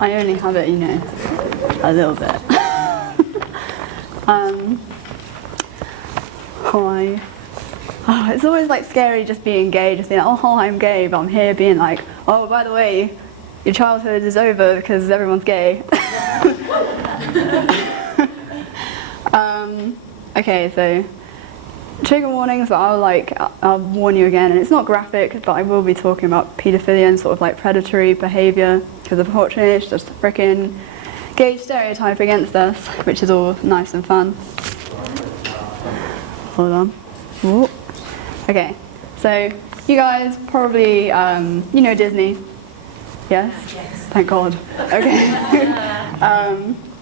I only have it, you know, a little bit. Hi. Oh, it's always like scary just being gay, just being like, oh, I'm gay, but I'm here being like, oh, by the way, your childhood is over because everyone's gay. Okay, so trigger warnings, but I'll warn you again, and it's not graphic, but I will be talking about paedophilia and sort of like predatory behaviour, because unfortunately it's just a frickin' gay stereotype against us, which is all nice and fun. Hold on. Whoa. Okay, so you guys probably, you know Disney? Yes? Yes. Thank God. Okay.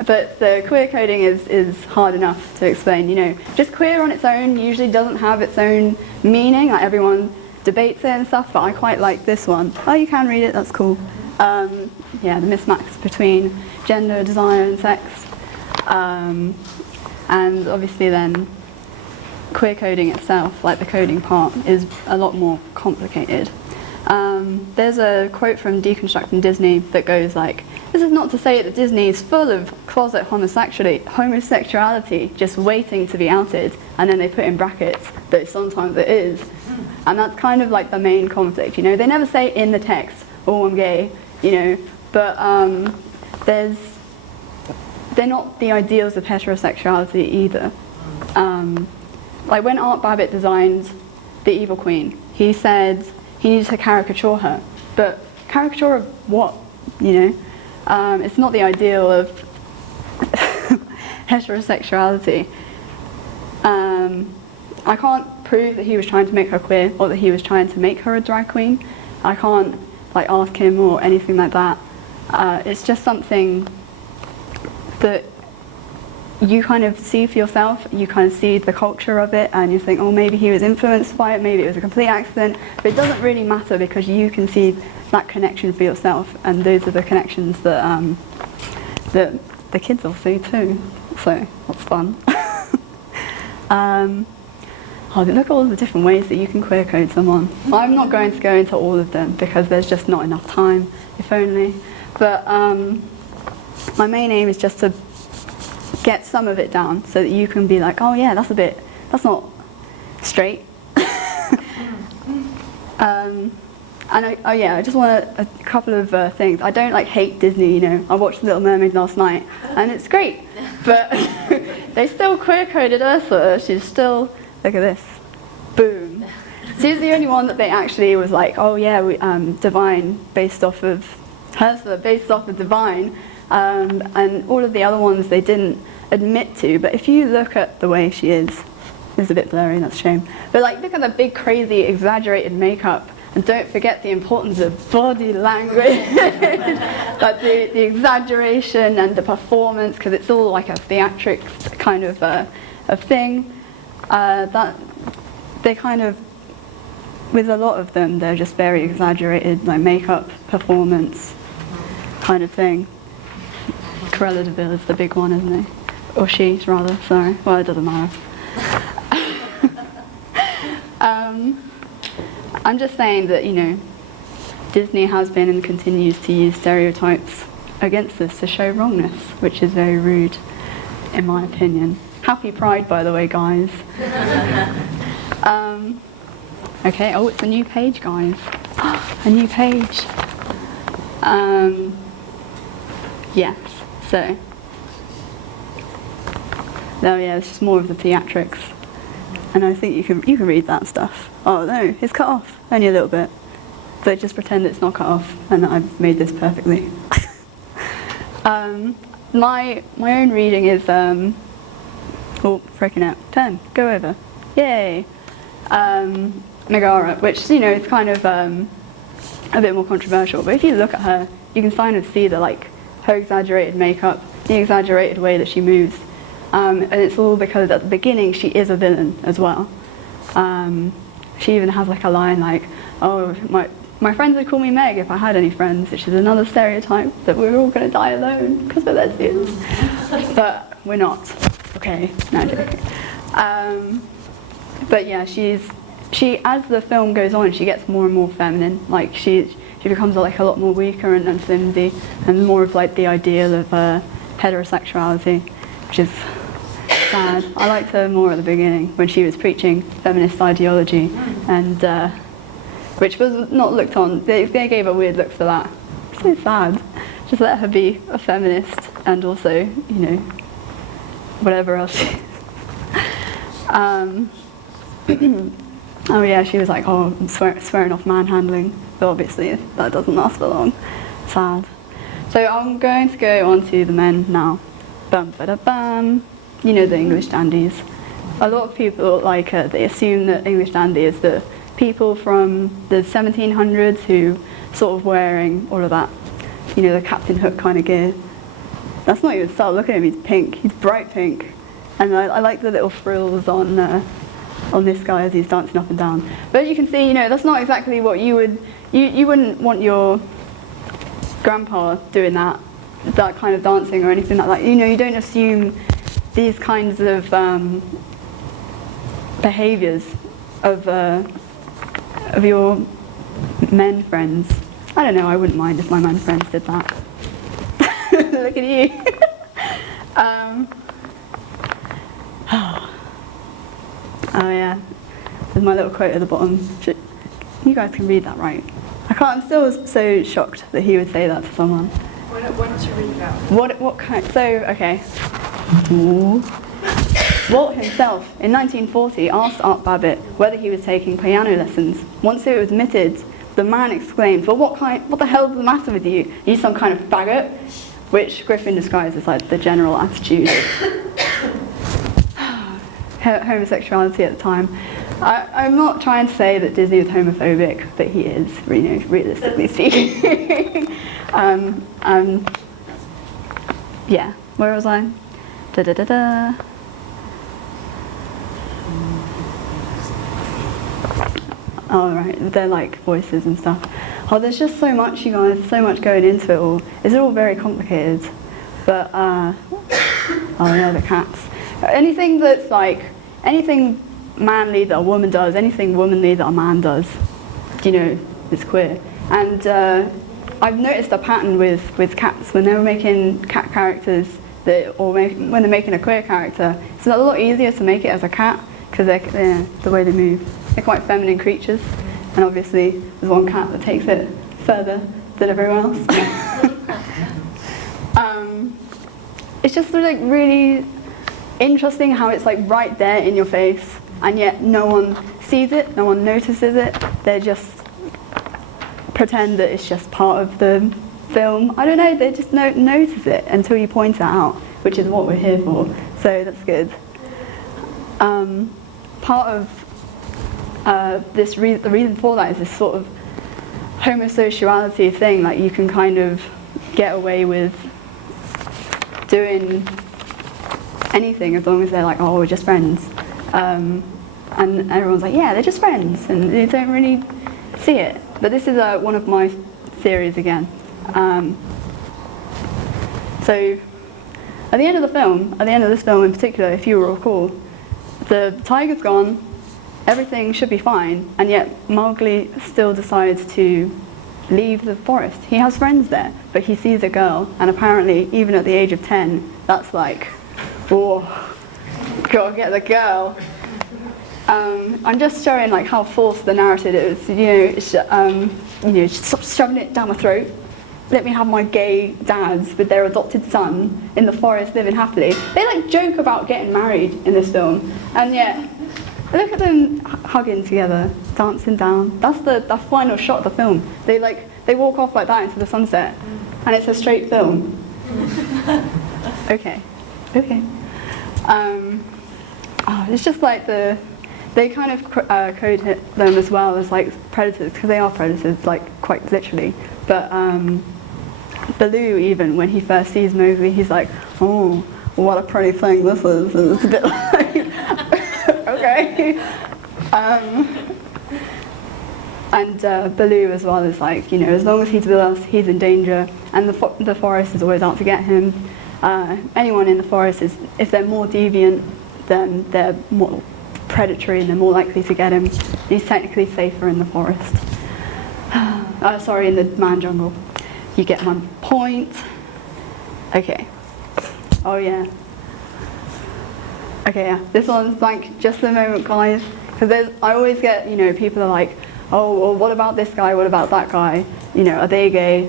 But the queer coding is hard enough to explain. You know, just queer on its own usually doesn't have its own meaning. Like everyone debates it and stuff, but I quite like this one. Oh, you can read it. That's cool. Yeah, the mismatch between gender, desire, and sex, and obviously then queer coding itself, like the coding part, is a lot more complicated. There's a quote from Deconstructing Disney that goes like, "This is not to say that Disney is full of closet homosexuality just waiting to be outed," and then they put in brackets that sometimes it is. And that's kind of like the main conflict, you know. They never say in the text, oh, I'm gay, you know, but they're not the ideals of heterosexuality either. Like when Art Babbitt designed the Evil Queen, he said he needed to caricature her, but caricature of what, you know? It's not the ideal of heterosexuality. I can't prove that he was trying to make her queer or that he was trying to make her a drag queen. I can't like ask him or anything like that. It's just something that you kind of see for yourself. You kind of see the culture of it and you think, oh, maybe he was influenced by it, maybe it was a complete accident, but it doesn't really matter because you can see that connection for yourself, and those are the connections that that the kids will see too. So that's fun. Oh, look at all the different ways that you can queer code someone. I'm not going to go into all of them because there's just not enough time, if only. But my main aim is just to get some of it down so that you can be like, oh yeah, that's not straight. And I just want a couple of things. I don't like hate Disney, you know. I watched Little Mermaid last night, and it's great. But they still queer coded Ursula. She's still, look at this, boom. She's the only one that they actually was like, oh yeah, Divine based off of Ursula, based off of Divine, and all of the other ones they didn't admit to. But if you look at the way she is, it's a bit blurry, that's a shame. But like, look at the big, crazy, exaggerated makeup. And don't forget the importance of body language, like the exaggeration and the performance, because it's all like a theatric kind of thing. That they kind of, with a lot of them, they're just very exaggerated, like makeup, performance, kind of thing. Cruella de Vil is the big one, isn't he? Or she, rather. Sorry. Well, it doesn't matter. I'm just saying that, you know, Disney has been and continues to use stereotypes against us to show wrongness, which is very rude, in my opinion. Happy Pride, by the way, guys. Okay, oh, it's a new page, guys. A new page. Yes, so. Oh yeah, it's just more of the theatrics. And I think you can read that stuff. Oh no, it's cut off, only a little bit. But just pretend it's not cut off and that I've made this perfectly. My own reading is, oh, freaking out, 10, go over, yay. Megara, which, you know, is kind of a bit more controversial, but if you look at her, you can kind of see the, like, her exaggerated makeup, the exaggerated way that she moves. And it's all because at the beginning she is a villain as well. She even has like a line like, oh, my friends would call me Meg if I had any friends, which is another stereotype that we're all going to die alone because we're lesbians. But we're not. Okay, no, I'm joking. But yeah, she as the film goes on, she gets more and more feminine. Like she she becomes like a lot more weaker and flimsy, and more of like the ideal of heterosexuality, which is sad. I liked her more at the beginning when she was preaching feminist ideology, and which was not looked on. They gave a weird look for that. So sad. Just let her be a feminist, and also, you know, whatever else she is. Oh yeah, she was like, oh, I'm swearing off manhandling, but obviously that doesn't last for long. Sad. So I'm going to go on to the men now. Bum ba da bum. You know, the English dandies. A lot of people they assume that English dandy is the people from the 1700s who sort of wearing all of that, you know, the Captain Hook kind of gear. That's not even subtle. Look at him, he's pink. He's bright pink. And I like the little frills on this guy as he's dancing up and down. But as you can see, you know, that's not exactly what you wouldn't want your grandpa doing that kind of dancing or anything like that. You know, you don't assume these kinds of behaviours of your men friends. I don't know, I wouldn't mind if my men friends did that. Look at you. Oh yeah, there's my little quote at the bottom. You guys can read that, right? I'm still so shocked that he would say that to someone. Why don't you read that? What kind? So okay. Walt himself, in 1940, asked Art Babbitt whether he was taking piano lessons. Once it was admitted, the man exclaimed, "Well, what the hell's the matter with you? Are you some kind of faggot?" Which Griffin describes as like the general attitude of homosexuality at the time. I'm not trying to say that Disney is homophobic, but he is, you know, realistically speaking. Yeah, where was I? Oh right, they're like voices and stuff. Oh, there's just so much, you guys, so much going into it all. It's all very complicated. But, oh yeah, the cats. Anything manly that a woman does, anything womanly that a man does, you know, is queer. And I've noticed a pattern with cats when they're making cat characters, when they're making a queer character. It's a lot easier to make it as a cat because they're the way they move. They're quite feminine creatures, and obviously there's one cat that takes it further than everyone else. It's just sort of like really interesting how it's like right there in your face, and yet no one sees it, no one notices it. They just pretend that it's just part of the film. I don't know, they just don't notice it until you point it out, which is what we're here for, so that's good. Part of the reason for that is this sort of homosexuality thing, like you can kind of get away with doing anything as long as they're like, oh, we're just friends. And everyone's like, yeah, they're just friends, and they don't really see it. But this is one of my theories again. So at the end of the film, at the end of this film in particular, if you recall, the tiger's gone, everything should be fine, and yet Mowgli still decides to leave the forest. He has friends there, but he sees a girl, and apparently, even at the age of 10, that's like, oh, gotta get the girl. I'm just showing like how false the narrative is. Just stop shoving it down my throat. Let me have my gay dads with their adopted son in the forest living happily. They like joke about getting married in this film, and yet look at them hugging together, dancing down. That's the final shot of the film. They walk off like that into the sunset, and it's a straight film. Okay. It's just like they kind of code them as well as like predators, because they are predators, like quite literally. But Baloo, even when he first sees Mowgli, he's like, oh, what a pretty thing this is, and it's a bit like, okay. And Baloo as well is like, you know, as long as he's with us, he's in danger, and the forest is always out to get him. Anyone in the forest if they're more deviant, then they're more predatory and they're more likely to get him. He's technically safer in the forest. Sorry, in the man jungle. You get my point. Okay. Oh yeah. Okay, yeah. This one's blank just a moment, guys. Because I always get, people are like, oh, well, what about this guy? What about that guy? Are they gay?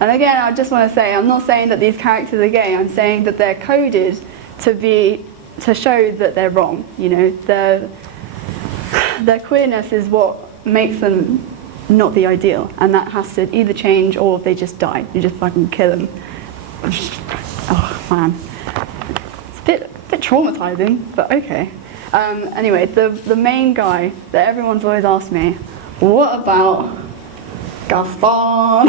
And again, I just want to say, I'm not saying that these characters are gay. I'm saying that they're coded to show that they're wrong. Their queerness is what makes them not the ideal, and that has to either change or they just die. You just fucking kill them. Oh man, it's a bit traumatizing, but okay. Anyway, the main guy that everyone's always asked me, what about Gaston?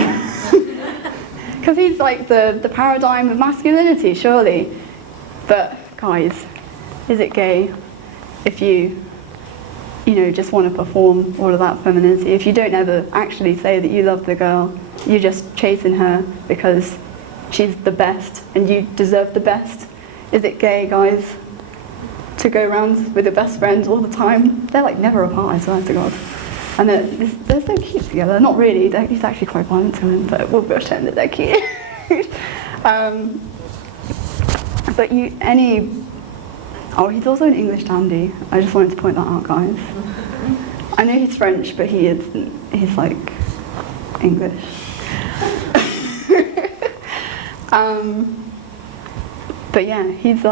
Because he's like the paradigm of masculinity, surely. But guys, is it gay if you just want to perform all of that femininity? If you don't ever actually say that you love the girl, you're just chasing her because she's the best and you deserve the best. Is it gay, guys, to go around with your best friends all the time? They're like never apart, I swear to God. And they're so cute together. Not really, he's actually quite violent to him, but we'll pretend that they're cute. But oh, he's also an English dandy. I just wanted to point that out, guys. I know he's French, but he's like English. But yeah, he's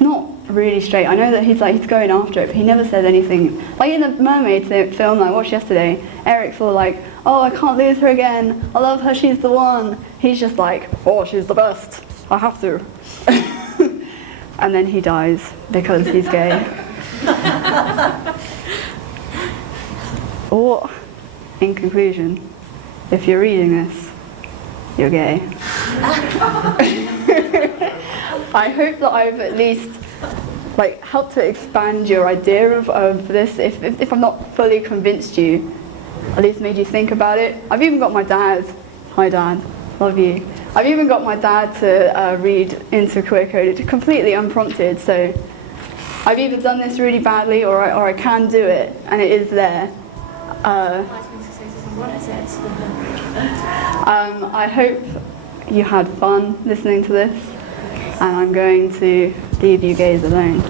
not really straight. I know that he's going after it, but he never says anything. Like in the Mermaid film I watched yesterday, Eric's all like, oh, I can't lose her again. I love her, she's the one. He's just like, oh, she's the best. I have to. And then he dies because he's gay. Or, in conclusion, if you're reading this, you're gay. I hope that I've at least helped to expand your idea of this. If I'm not fully convinced you, at least made you think about it. I've even got my dad. Hi Dad, love you. I've even got my dad to read into queer coded completely unprompted. So I've either done this really badly or I can do it, and it is there. I hope you had fun listening to this, and I'm going to leave you gays alone.